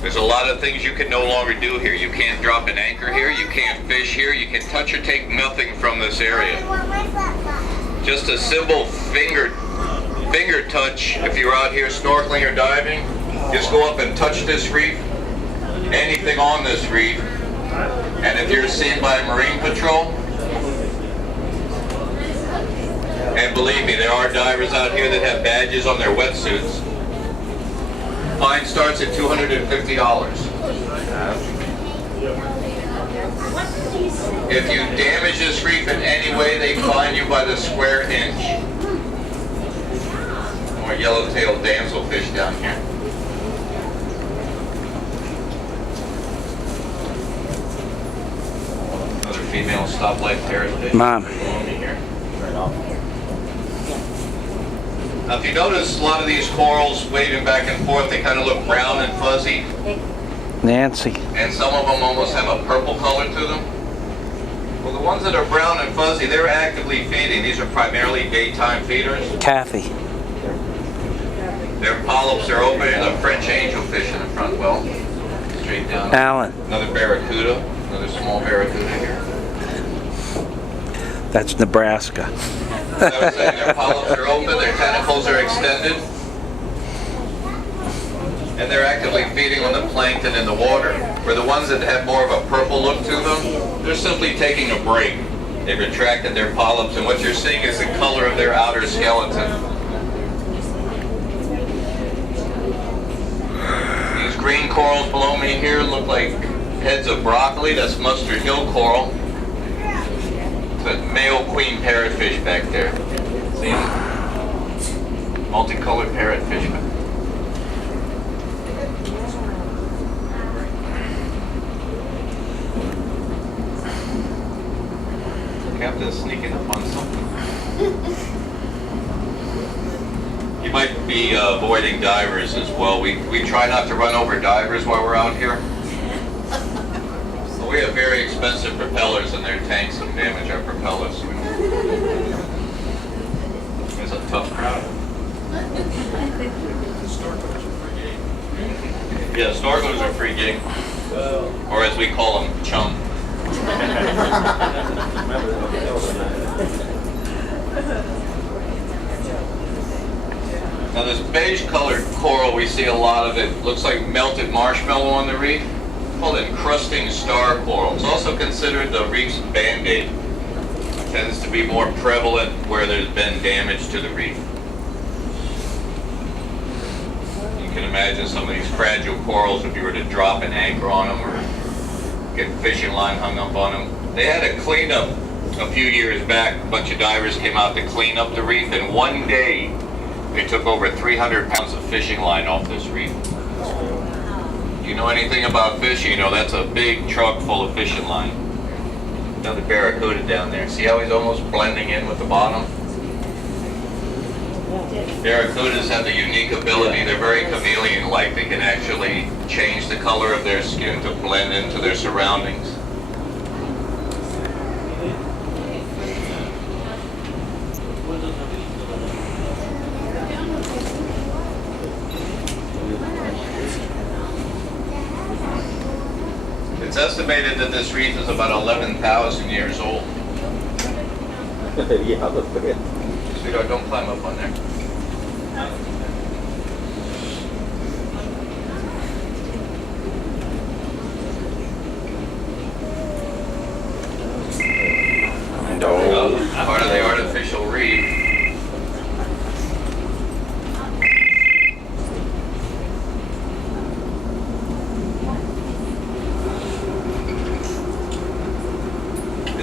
There's a lot of things you can no longer do here. You can't drop an anchor here, you can't fish here, you can touch or take nothing from this area. Just a simple finger touch. If you're out here snorkeling or diving, just go up and touch this reef, anything on this reef, and if you're seen by a Marine Patrol, and believe me, there are divers out here that have badges on their wetsuits, fine starts at $250. If you damage this reef in any way, they fine you by the square inch. More yellow-tailed damselfish down here. Another female stoplight parrotfish. Mom. Now if you notice a lot of these corals waving back and forth, they kind of look brown and fuzzy. Nancy. And some of them almost have a purple color to them. Well, the ones that are brown and fuzzy, they're actively feeding. These are primarily daytime feeders. Kathy. Their polyps are open, and a French angelfish in the front well. Straight down. Alan. Another barracuda, another small barracuda here. That's Nebraska. I was saying their polyps are open, their tentacles are extended, and they're actively feeding on the plankton in the water. For the ones that have more of a purple look to them, they're simply taking a break. They've retracted their polyps, and what you're seeing is the color of their outer skeleton. These green corals below me here look like heads of broccoli. That's mustard hill coral. The male queen parrotfish back there. See them? Multicolored parrotfish. Captain's sneaking up on something. You might be avoiding divers as well. We try not to run over divers while we're out here. We have very expensive propellers in their tanks that damage our propellers. It's a tough crowd. Yeah, snorkelers are free game. Or as we call them, chum. Now this beige colored coral, we see a lot of it. Looks like melted marshmallow on the reef. Called encrusting star coral. It's also considered the reef's band-aid. It tends to be more prevalent where there's been damage to the reef. You can imagine some of these fragile corals if you were to drop an anchor on them or get fishing line hung up on them. They had a cleanup a few years back. A bunch of divers came out to clean up the reef, and one day they took over 300 pounds of fishing line off this reef. You know anything about fishing, you know that's a big truck full of fishing line. Another barracuda down there. See how he's almost blending in with the bottom? Barracudas have the unique ability, they're very chameleon-like. They can actually change the color of their skin to blend into their surroundings. It's estimated that this reef is about 11,000 years old. Yeah, look at it. Sweetheart, don't climb up on there. Part of the artificial reef.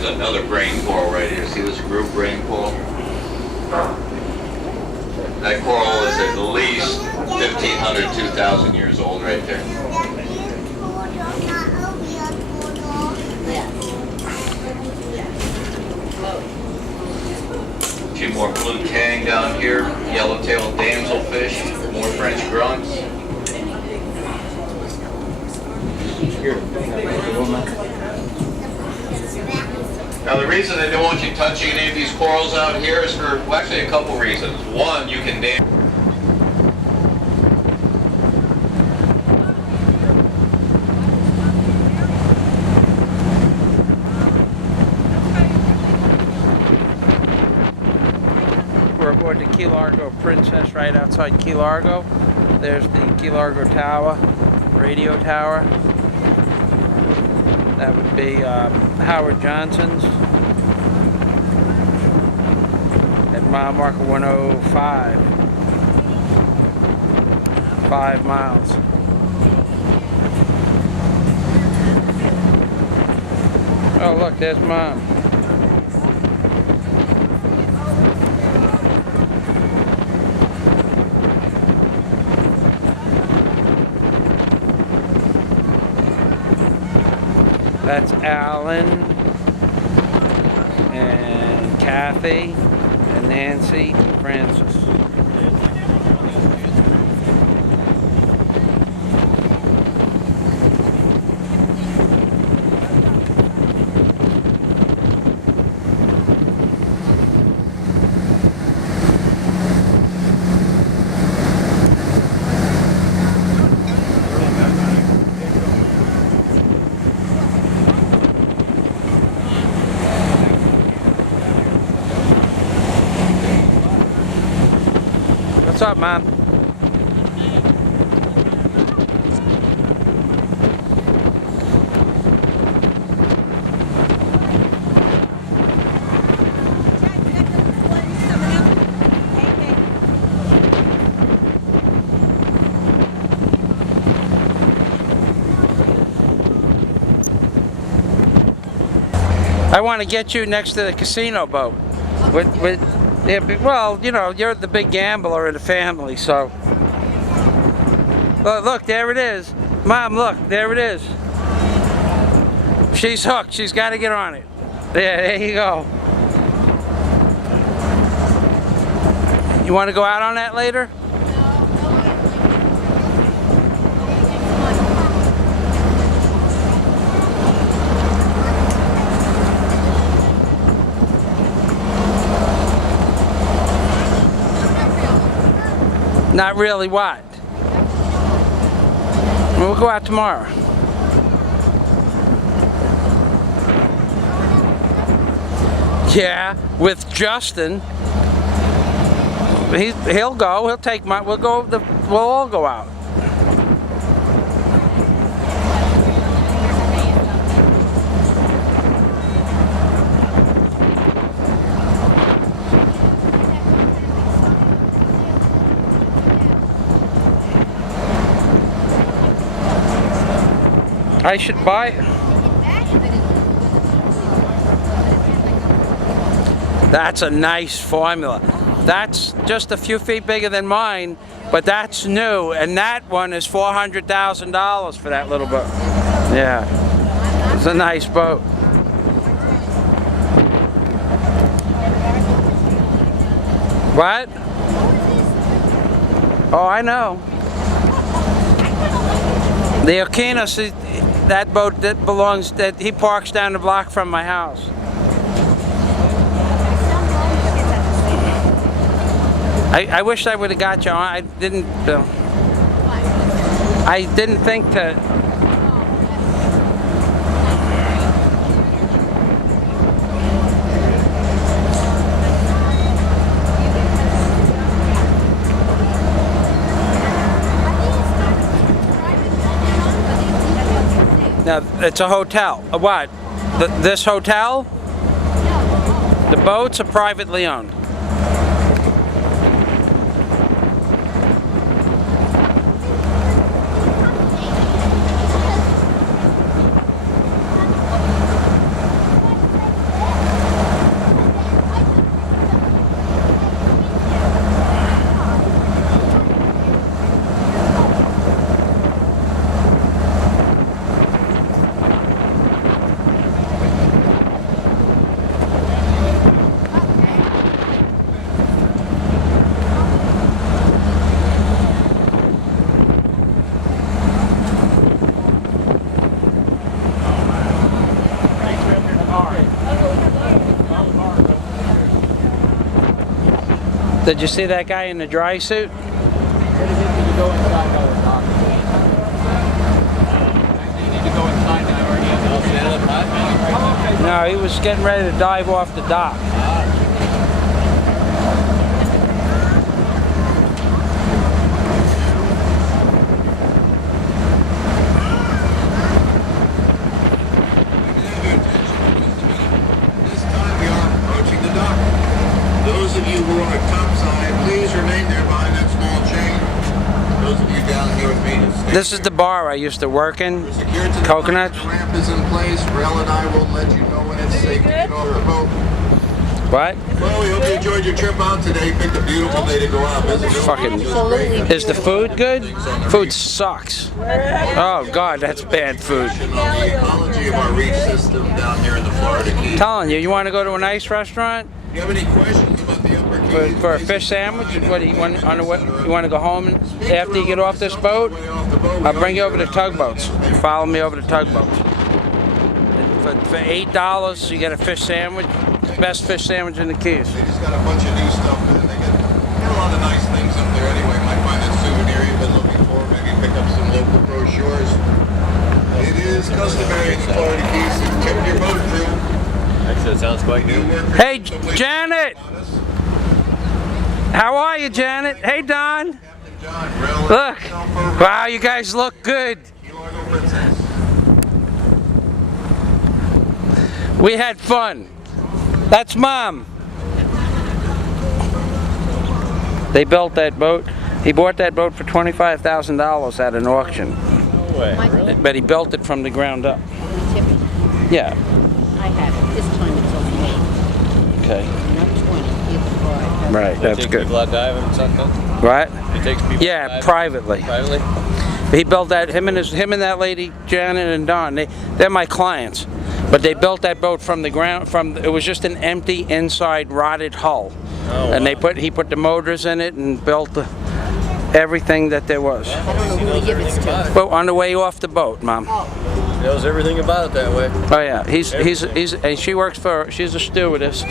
Another brain coral right here. See this group brain coral? That coral is at least 1,500, 2,000 years old right there. A few more blue tang down here. Yellow-tailed damselfish. More French grunts. Now the reason they don't want you touching any of these corals out here is for, well, actually a couple reasons. One, you can damage Key Largo Princess right outside Key Largo. There's the Key Largo Tower, radio tower. That would be Howard Johnson's at mile marker 105. 5 miles. Oh look, there's Mom. That's Alan and Kathy and Nancy, Francis. What's up, man? I want to get you next to the casino boat. Yeah, well, you know, you're the big gambler in the family, so. Look, there it is. Mom, look, there it is. She's hooked. She's got to get on it. Yeah, there you go. You want to go out on that later? Not really. What? We'll go out tomorrow. Yeah, with Justin. He'll go. He'll take my. We'll all go out. I should buy it. That's a nice formula. That's just a few feet bigger than mine, but that's new, and that one is $400,000 for that little boat. Yeah, it's a nice boat. What? Oh, I know. The Okinos, that boat that belongs, that he parks down the block from my house. I wish I would have got you on. I didn't think to. Now, it's a hotel. What? This hotel? The boats are privately owned. Did you see that guy in the dry suit? No, he was getting ready to dive off the dock. This is the bar I used to work in. Coconuts. The ramp is in place. Rail and I will let you know when it's safe to get off the boat. What? Well, we hope you enjoyed your trip out today. Picked a beautiful day to go out. Fucking. Is the food good? Food sucks. Oh God, that's bad food. On the ecology of our reef system down here in the Florida Keys. Telling you, you want to go to a nice restaurant Do you have any questions about the Upper Keys? for a fish sandwich? What do you want on the way? You want to go home after you get off this boat? I'll bring you over to tugboats. Follow me over to tugboats. For $8, you get a fish sandwich. Best fish sandwich in the Keys. They just got a bunch of new stuff there. They got a lot of nice things up there anyway. Might find that souvenir you've been looking for. Maybe pick up some local brochures. It is customary in the Florida Keys to tip your boat crew. Actually, that sounds quite new. Hey, Janet! How are you, Janet? Hey, Don. Look. Wow, you guys look good. Largo Princess. We had fun. That's Mom. They built that boat. He bought that boat for $25,000 at an auction. No way. Really? But he built it from the ground up. Yeah. I have it. This time it's only 8, Okay. not 20. It's Right, that's Take good. people out diving and something? What? It takes people Yeah, diving? privately. Privately? He built that. Him and that lady, Janet and Don. They're my clients. But they built that boat from the ground. It was just an empty inside rotted hull, Oh, and wow. he put the motors in it and built everything that there was. I don't know who to give it to. But on the way off the boat, Mom. He knows everything about it that way. Oh yeah, he's and she's a stewardess,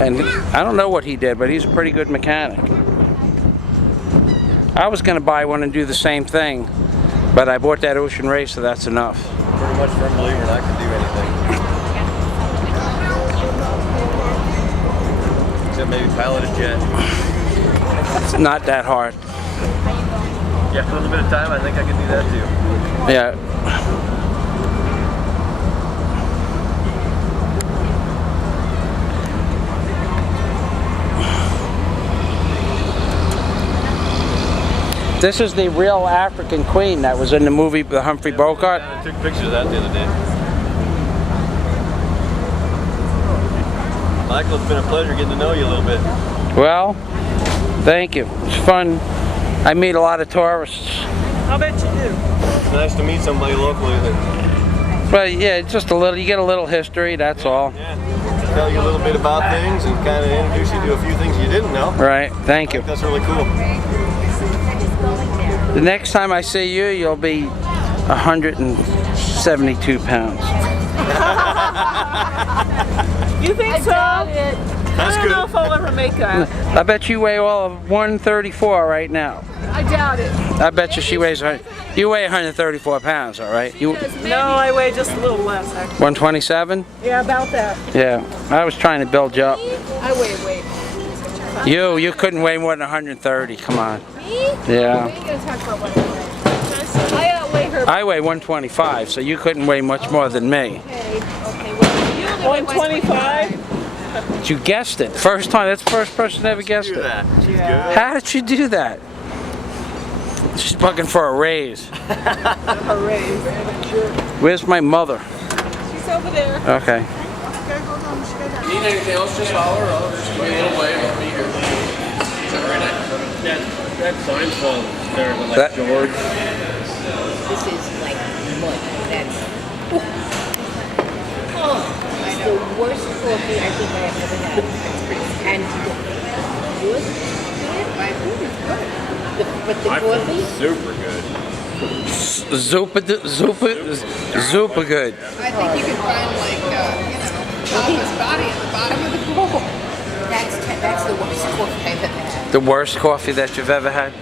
and I don't know what he did, but he's a pretty good mechanic. I was gonna buy one and do the same thing, but I bought that Ocean Race, so that's enough. Pretty much firm believer and I can do anything. Except maybe pilot a jet. It's not that hard. Yeah, for a little bit of time, I think I can do that too. Yeah. This is the real African queen that was in the movie The Humphrey Bogart. I took pictures of that the other day. Michael, it's been a pleasure getting to know you a little bit. Well, thank you. It's fun. I meet a lot of tourists. I'll bet you do. It's nice to meet somebody locally that, But yeah, just a little. You get a little history. That's all. yeah, tell you a little bit about things and kind of introduce you to a few things you didn't know. Right. Thank you. That's really cool. The next time I see you, you'll be 172 pounds. You think so? That's I don't know if I'll ever make that. I bet you weigh all of 134 right now. I doubt it. I bet you she weighs. You weigh 134 pounds, all right? You No, I weigh just a little less, actually. 127? Yeah, about that. Yeah. I was trying to build you up. I weigh weight. You couldn't weigh more than 130. Come on. Me? Yeah. We ain't gonna talk about what I weigh. I outweigh her. I weigh 125, so you couldn't weigh much more than me. Okay, well, you only 125? But you guessed it. First time. That's the first person that ever guessed Do it. that. She's Yeah. How did she do that? She's looking for a raise. A raise. Where's my mother? She's over there. Okay. Need anything else, just holler. I'll just give me a little wave. I'll be here. Is that very nice? That sign's falling there, like That- George. This is like mud. That's. Oh, it's the worst coffee I think I have ever had. And yours is good. My food is good. But the coffee. Super good. Super good. I think you can find like, Papa's body at the bottom of the bowl. That's the worst coffee I've ever had. The worst coffee that you've ever had?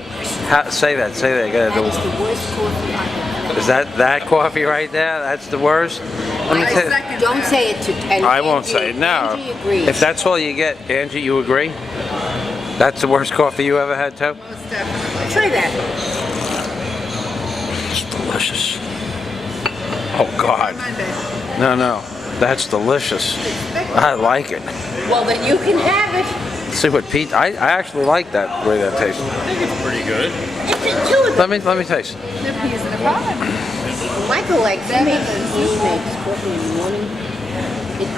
Say that. That is the worst coffee I've ever had. Is that coffee right there? That's the worst? Let me I tell you. second Don't that. say it to Angie. I won't say it. No. Angie agrees. If that's all you get, Angie, you agree? That's the worst coffee you ever had, too? Most definitely. Try that. It's delicious. Oh, God. Monday. No. That's delicious. I like it. Well, then you can have it. See what Pete... I actually like that, the way that tastes. I think it's pretty good. It's a two of them. Let me taste. The peas and the Michael likes he makes coffee in the morning.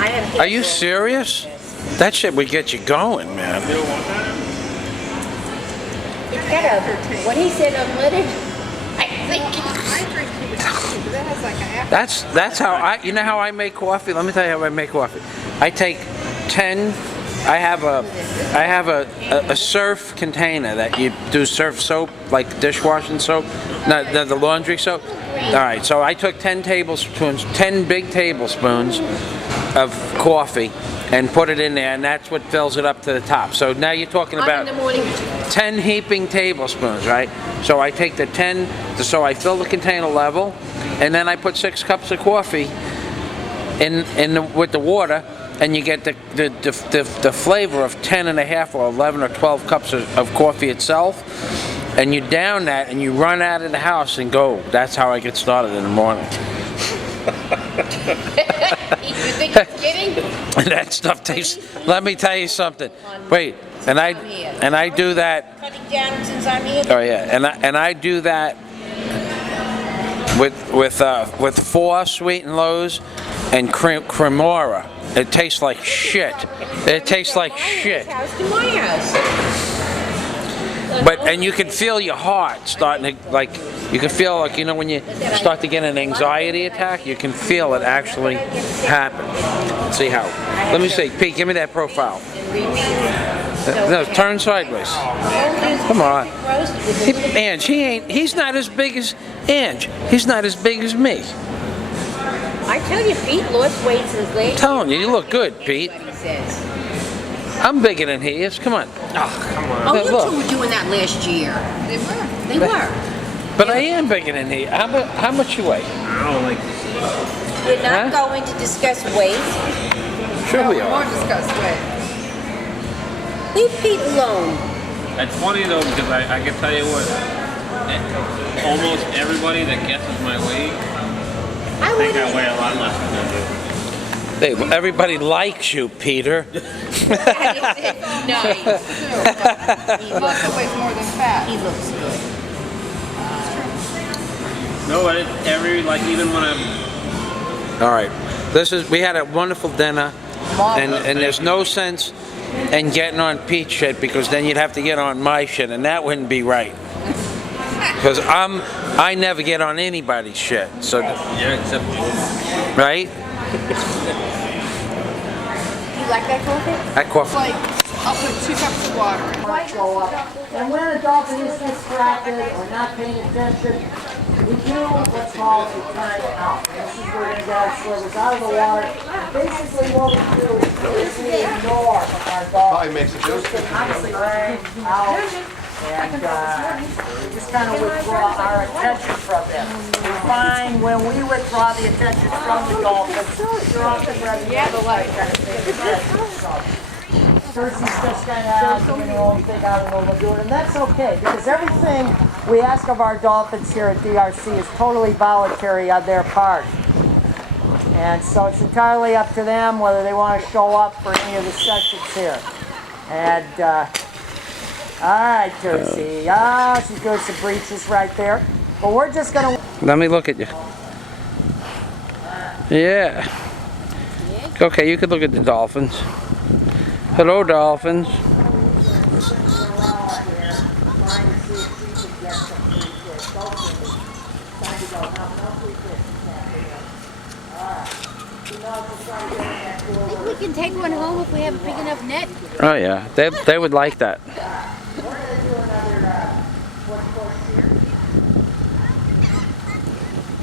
I have Are you serious? That shit would get you going, man. It's got a, what he said, unleaded? I think I drink too much coffee, but that has like an after. That's how you know how I make coffee? Let me tell you how I make coffee. I take 10, I have a surf container that you do surf soap, like dishwashing soap, not the laundry soap. All right, so I took 10 tablespoons, 10 big tablespoons of coffee and put it in there, and that's what fills it up to the top. So now you're talking about in the morning. 10 heaping tablespoons, right? So I take the 10, so I fill the container level, and then I put 6 cups of coffee with the water, and you get the flavor of 10 and a half or 11 or 12 cups of coffee itself, and you down that, and you run out of the house and go. That's how I get started in the morning. You think he's kidding? And that stuff tastes. Let me tell you something. Wait, and I do that. Cutting down since I'm here. Oh yeah, and I do that with 4 sweet and lows and cremora. It tastes like shit. It tastes like shit. House to my house. And you can feel your heart starting to, like, you can feel like, you know, when you start to get an anxiety attack, you can feel it actually happen. Let's see how. Let me see. Pete, give me that profile. No, turn sideways. Come on. Ange, he's not as big as Ange. He's not as big as me. I tell you, Pete lost weight since last. I'm telling you, you look good, Pete. He says. I'm bigger than he is. Come on. Oh, you two were doing that last year. They were. But I am bigger than he. How much you weigh? I don't like this. We're not going to discuss weight. Sure we We are. won't discuss weight. Leave Pete alone. It's funny though because I can tell you what, almost everybody that guesses my weight, I think I weigh a lot less than I do. Hey, everybody likes you, Peter. Nice. Muscle weighs more than fat. He looks good. No, but even when I'm... All right. We had a wonderful dinner, and there's no sense in getting on Pete's shit because then you'd have to get on my shit, and that wouldn't be right. Because I never get on anybody's shit. So Yeah, except... right? You like that coffee? That coffee. Like, I'll put 2 cups of water in. And when a dolphin is distracted or not paying attention, we do what's called a time out. This is where we're going to get our swimmers out of the water. Basically what we do is we ignore our dolphins. Probably makes a joke. Obviously, right out, and just kind of withdraw our attention from them. We find when we withdraw the attention from the dolphins, they're often ready to kind of pay attention. Cersei's just kind of doing her own thing out in the lagoon, and that's okay because everything we ask of our dolphins here at DRC is totally voluntary on their part. And so it's entirely up to them whether they want to show up for any of the sessions here. And, all right, Cersei. She's doing some breaches right there. But we're just going to... Let me look at you. Yeah. Okay, you could look at the dolphins. Hello, dolphins. I think we can take one home if we have a big enough net. Oh yeah, they would like that. They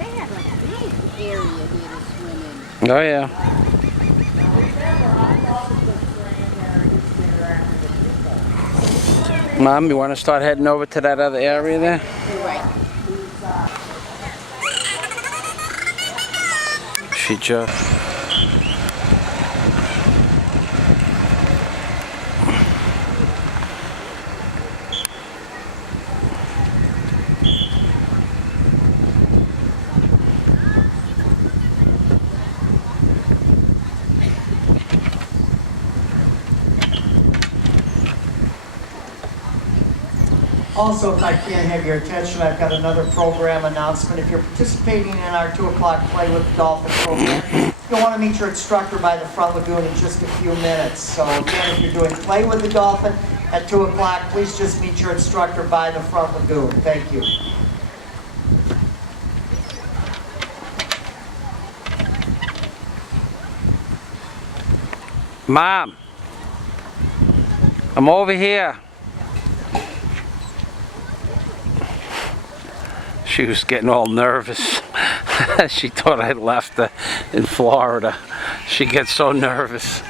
have a big area here to swim in. Oh yeah. Mom, you want to start heading over to that other area there? Right. She just... Also, if I can't have your attention, I've got another program announcement. If you're participating in our 2 o'clock Play with the Dolphin program, you'll want to meet your instructor by the front lagoon in just a few minutes. So again, if you're doing Play with the Dolphin at 2 o'clock, please just meet your instructor by the front lagoon. Thank you. Mom, I'm over here. She was getting all nervous. She thought I left her in Florida. She gets so nervous.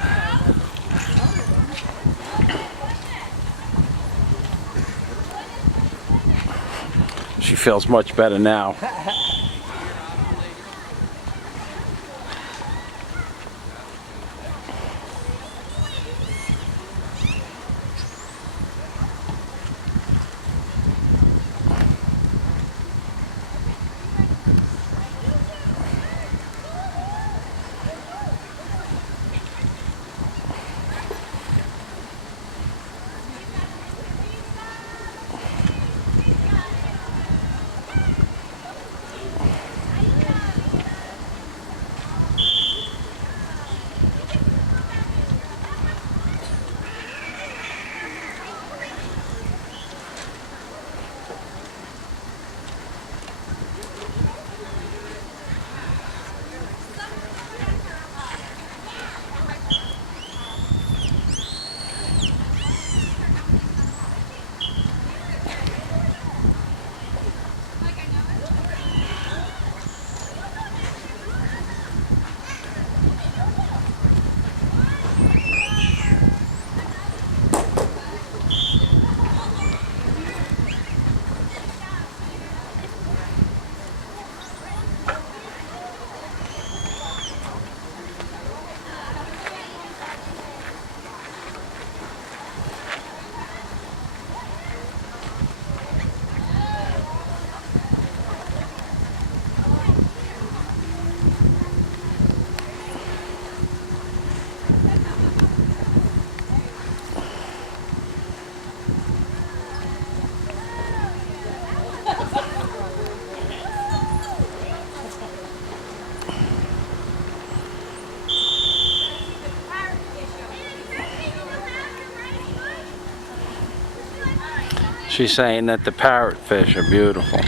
She feels much better now. She's saying that the parrotfish are beautiful.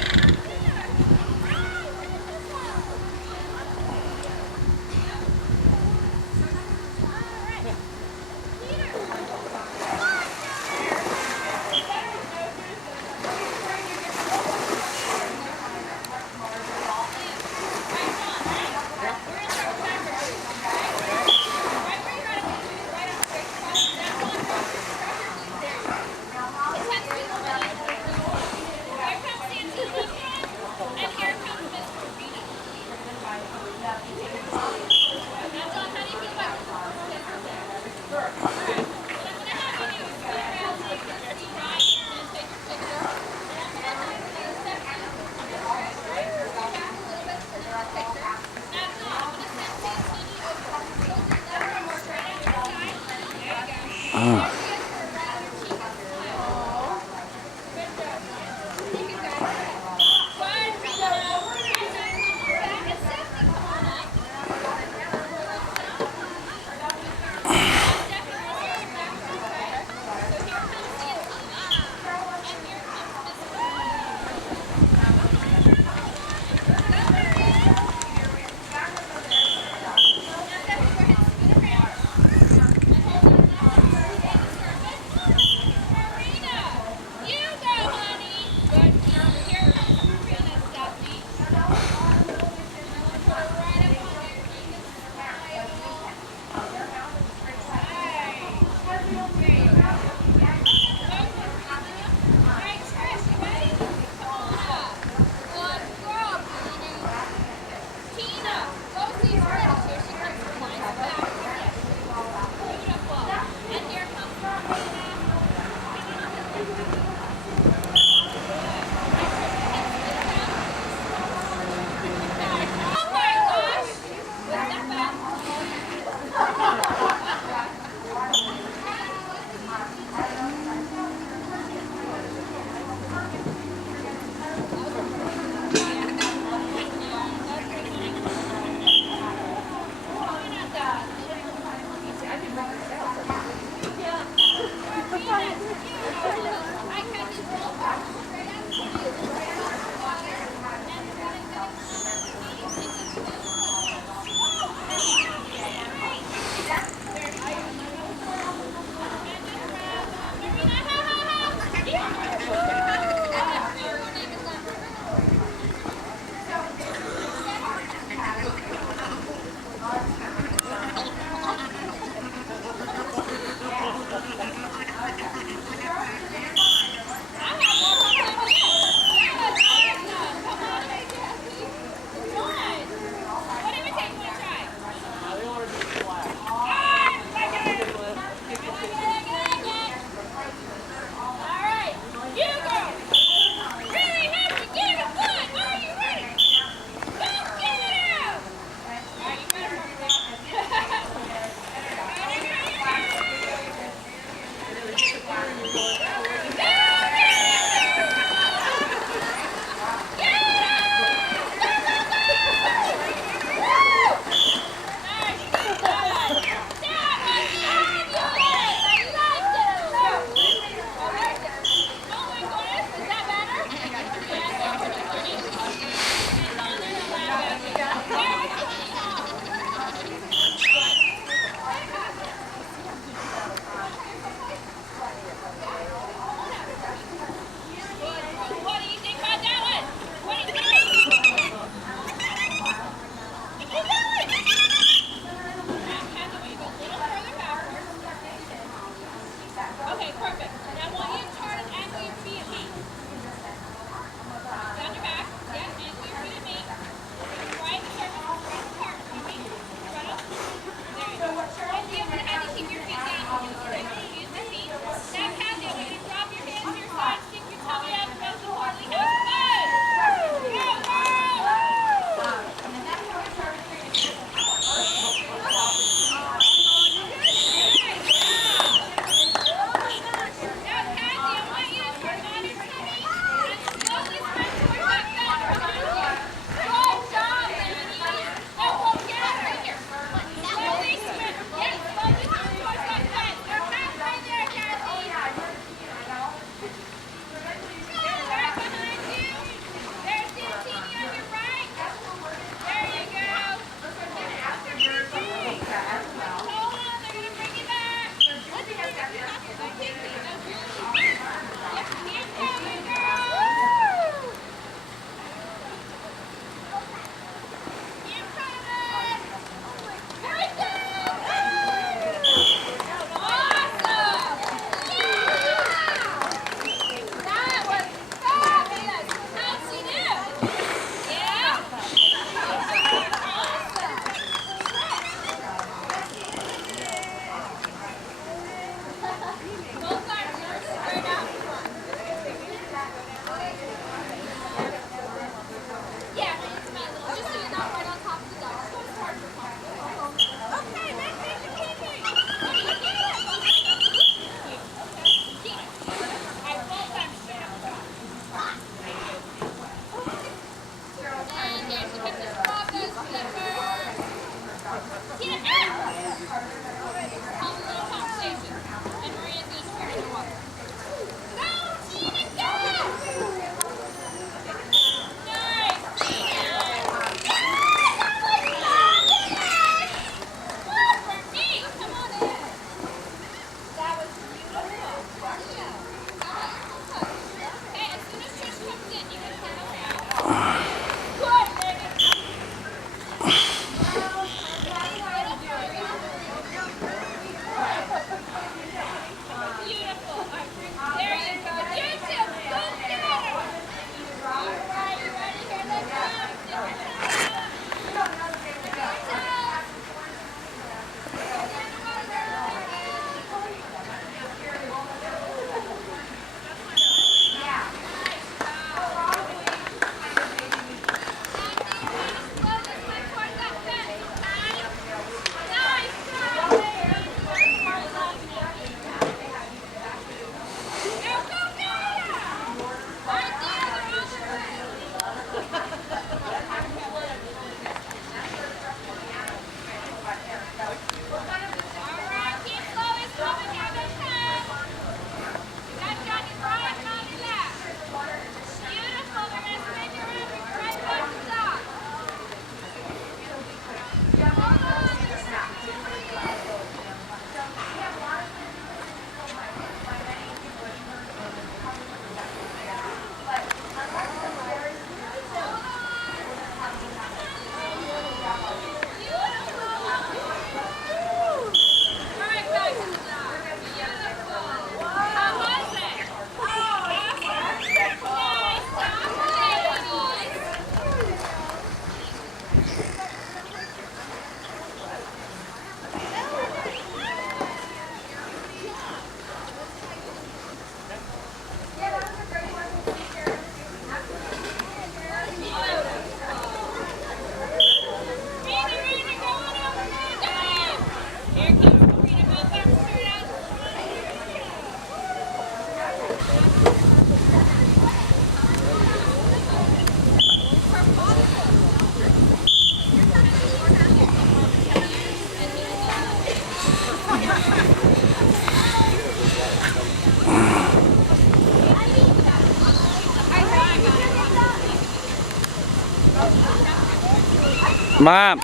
Mom!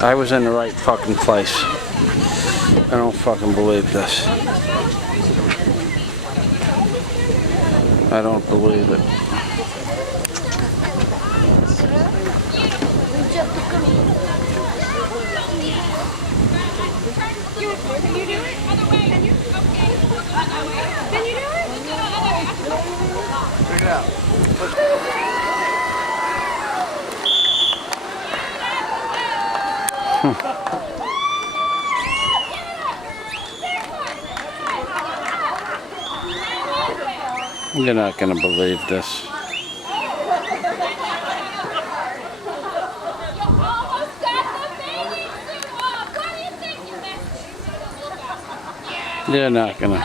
I was in the right fucking place. I don't fucking believe this. I don't believe it. Can you do it? Other way. Can you? Okay. Can you do it? Check it out. You're not gonna believe this. You're not gonna.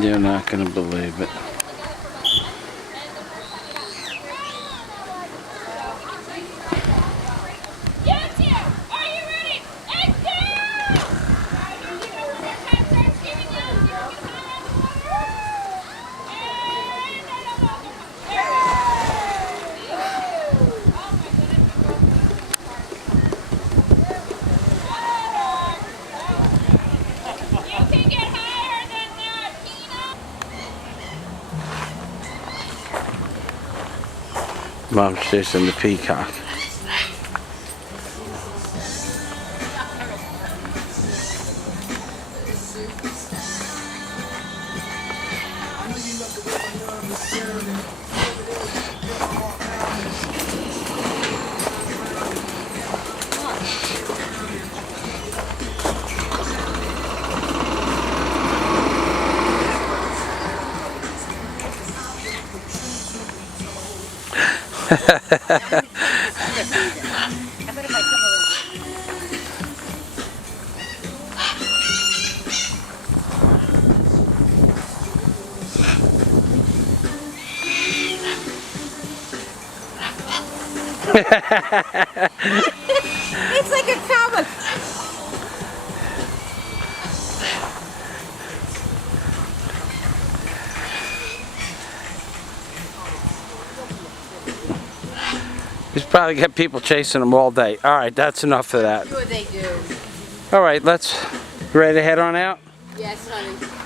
You're not gonna believe it. Mom's chasing the peacock. It's like a comic. He's probably got people chasing him all day. All right, that's enough of that. Sure they do. All right, ready to head on out? Yes, honey.